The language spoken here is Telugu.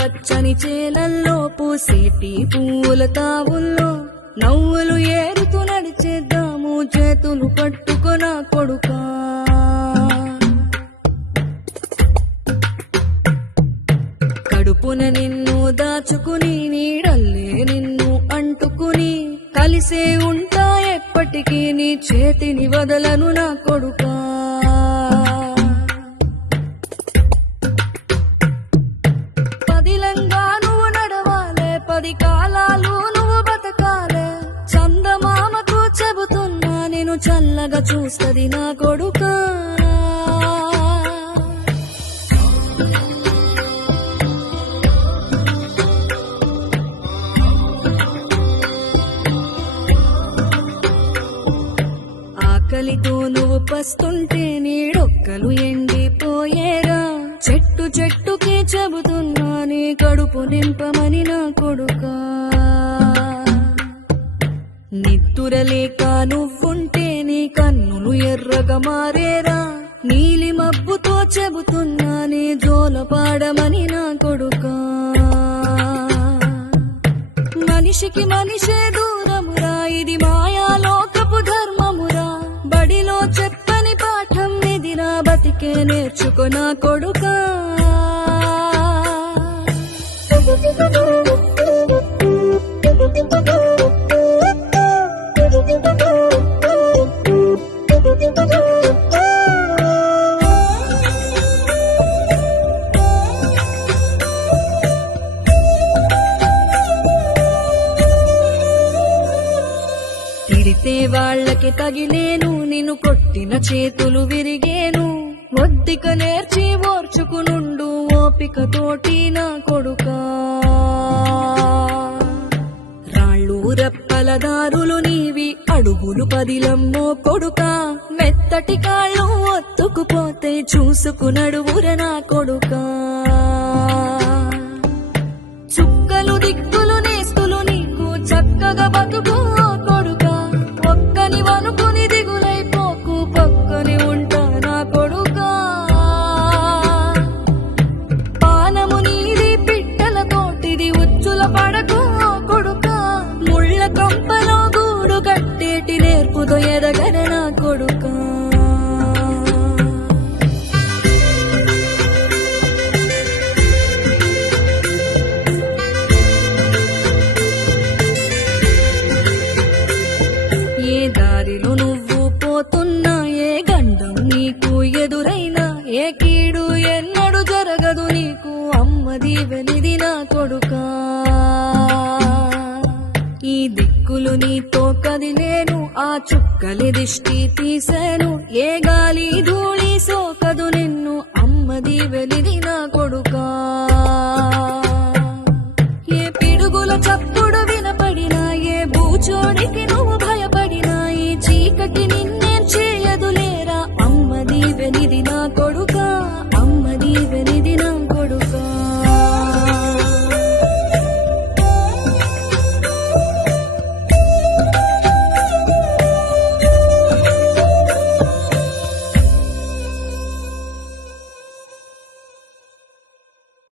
పచ్చని చేలల్లో పూసేటి పూల తావుల్లో నవ్వులు ఏరుతూ నడిచేద్దాము చేతులు పట్టుకొన కొడుకా. కడుపున నిన్ను దాచుకుని నీడల్లే నిన్ను అంటుకుని కలిసే ఉంటా ఎప్పటికీ నీ చేతిని వదలను నా కొడుకా. పదిలంగా నువ్వు నడవాలే, 10 కాలాలు నువ్వు బతకాలే. చందమామకు చెబుతున్నా నేను చల్లగా చూస్తది నా కొడుకా. ఆకలితో నువ్వు పస్తుంటే నీడొక్కలు ఎండిపోయేరా. చెట్టు చెట్టుకి చెబుతున్నా నీ కడుపు నింపమని నా కొడుకా. నిద్దురలేక నువ్వుంటే నీ కన్నులు ఎర్రగా మారేరా. నీలి మబ్బుతో చెబుతున్నా నీ జోలపాడమని నా కొడుకా. మనిషికి మనిషే దూరమురా, ఇది మాయాలోకపు ధర్మమురా. బడిలో చెప్పని పాఠం నిదిరా, బతికే నేర్చుకో నా కొడుకా. తిరితే వాళ్ళకి తగిలేను, నిన్ను కొట్టిన చేతులు విరిగేను. ఒద్దిక నేర్చి ఓర్చుకునుండు ఓపిక తోటి నా కొడుకా. రాళ్ళు రెప్పల దారులు నీవి, అడుగులు 10లమ్మో కొడుకా. మెత్తటి కాళ్ళు ఒత్తుకుపోతే చూసుకునడువుర నా కొడుకా. చుక్కలు దిక్కులు నేస్తులు నీకు చక్కగా బతుకు కొడుకా. ఒక్కని వనుకుని దిగులైపోకు, పక్కని ఉంటా నా కొడుకా. పానము నీది పిట్టల తోటిది, ఉచ్చుల పడకు కొడుకా. ముళ్ళ కంపలో గూడు కట్టేటి నేర్పుతో ఎదగర నా కొడుకా. ఏ దారిలో నువ్వు పోతున్నా, ఏ గండం నీకు ఎదురైనా, ఏ కీడు ఎన్నడు జరగదు నీకు అమ్మది వెలిది నా కొడుకా. ఈ దిక్కులు నీతో కదిలేను, ఆ చుక్కలి దిష్టి తీసేను. ఏ గాలి ధూళి సోకదు నిన్ను అమ్మది వెలిది